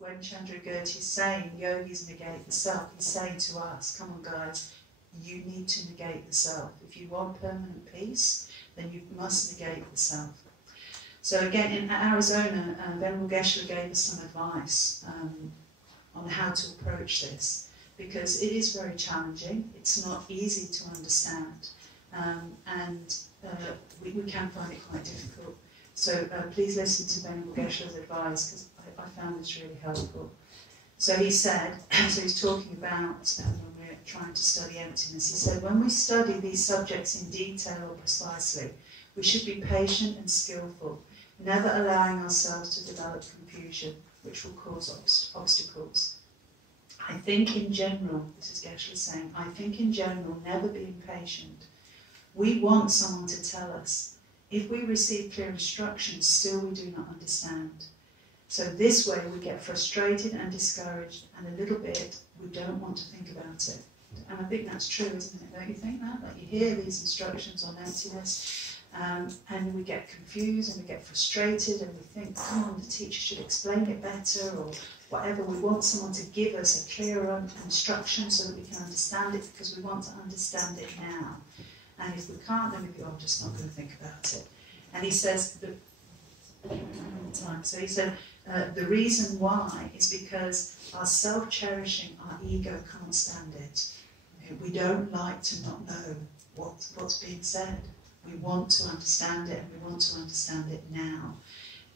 when Chandragurti is saying yogis negate the self, he's saying to us, come on guys, you need to negate the self. If you want permanent peace, then you must negate the self. So again, in Arizona, Venerable Geshe gave us some advice on how to approach this, because it is very challenging. It's not easy to understand, and we can find it quite difficult. So please listen to Venerable Geshe's advice, because I found this really helpful. So he said, so he's talking about when we're trying to study emptiness, he said, when we study these subjects in detail or precisely, we should be patient and skillful, never allowing ourselves to develop confusion, which will cause obstacles. I think in general, this is Geshe saying, I think in general, never be impatient. We want someone to tell us. If we receive clear instructions, still we do not understand. So this way we get frustrated and discouraged, and a little bit, we don't want to think about it. And I think that's true, isn't it? Don't you think that? Like you hear these instructions on emptiness, and we get confused and we get frustrated and we think, come on, the teacher should explain it better or whatever. We want someone to give us a clearer instruction so that we can understand it, because we want to understand it now. And if we can't, then we go, I'm just not going to think about it. And he says, so he said, the reason why is because our self-cherishing, our ego can't stand it. We don't like to not know what's being said. We want to understand it, and we want to understand it now.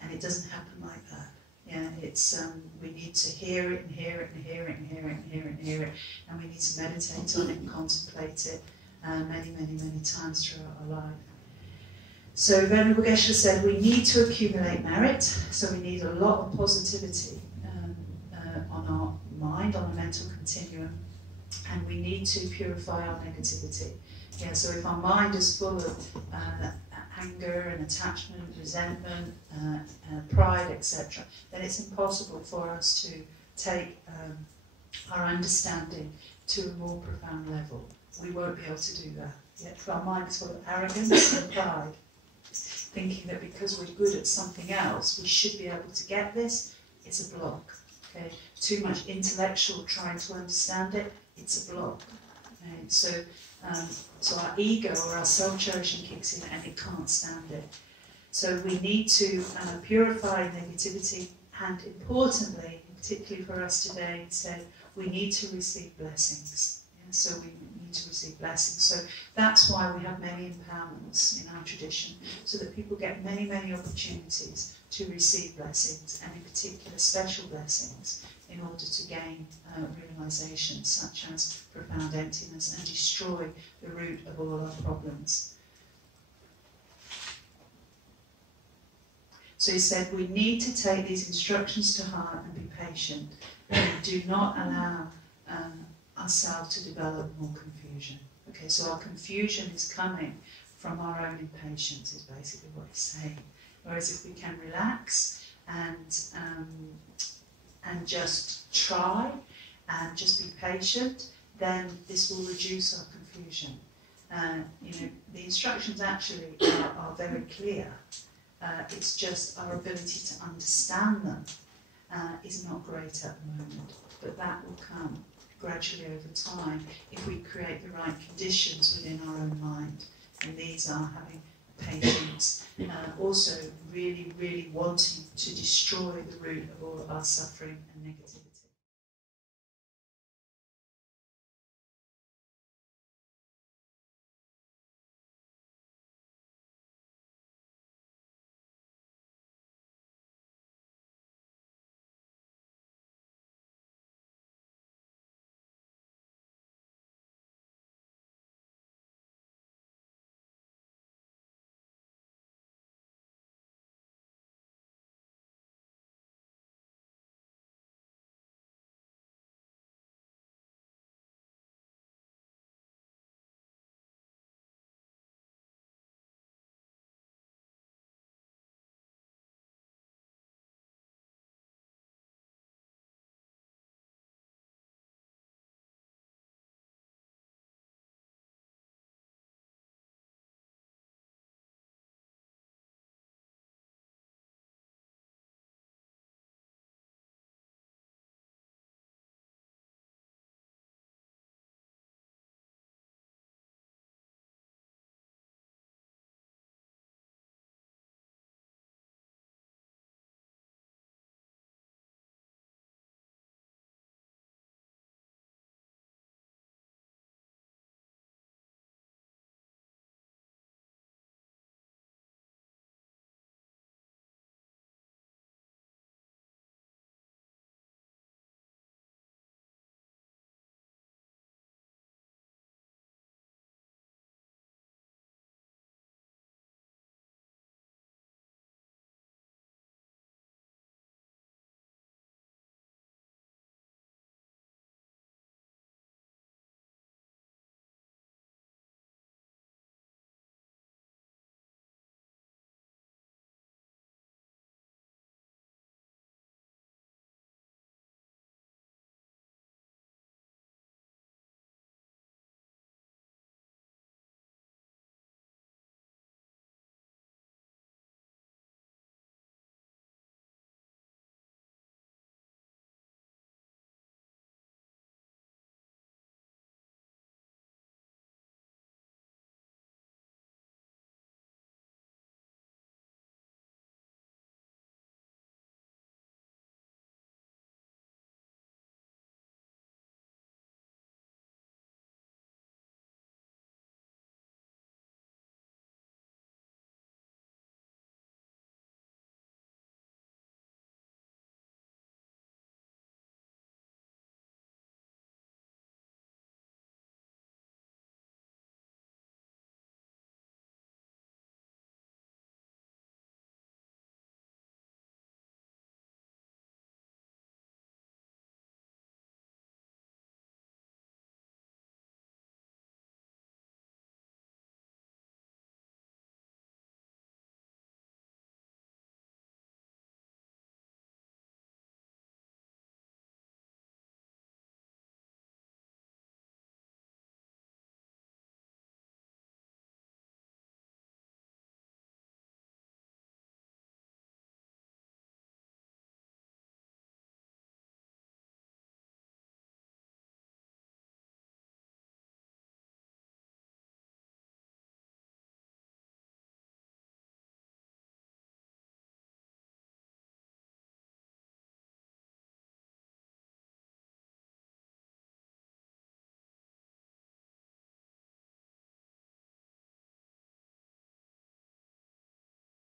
And it doesn't happen like that. Yeah, it's we need to hear it and hear it and hear it and hear it and hear it and hear it, and we need to meditate on it and contemplate it many, many, many times throughout our life. So Venerable Geshe said we need to accumulate merit, so we need a lot of positivity on our mind, on a mental continuum, and we need to purify our negativity. Yeah, so if our mind is full of anger and attachment, resentment, pride, etc., then it's impossible for us to take our understanding to a more profound level. We won't be able to do that. Yeah, if our mind is full of arrogance and pride, thinking that because we're good at something else, we should be able to get this, it's a block. Okay? Too much intellectual trying to understand it, it's a block. Okay? So our ego or our self-cherishing kicks in and it can't stand it. So we need to purify negativity, and importantly, particularly for us today, he said, we need to receive blessings. Yeah? So we need to receive blessings. So that's why we have many empowerments in our tradition, so that people get many, many opportunities to receive blessings, and in particular special blessings, in order to gain realization, such as profound emptiness, and destroy the root of all our problems. So he said, we need to take these instructions to heart and be patient, and do not allow ourselves to develop more confusion. Okay, so our confusion is coming from our own impatience, is basically what he's saying. Whereas if we can relax and just try and just be patient, then this will reduce our confusion. The instructions actually are very clear. It's just our ability to understand them is not great at the moment, but that will come gradually over time if we create the right conditions within our own mind. And these are having patience, also really, really wanting to destroy the root of all of our suffering and negativity.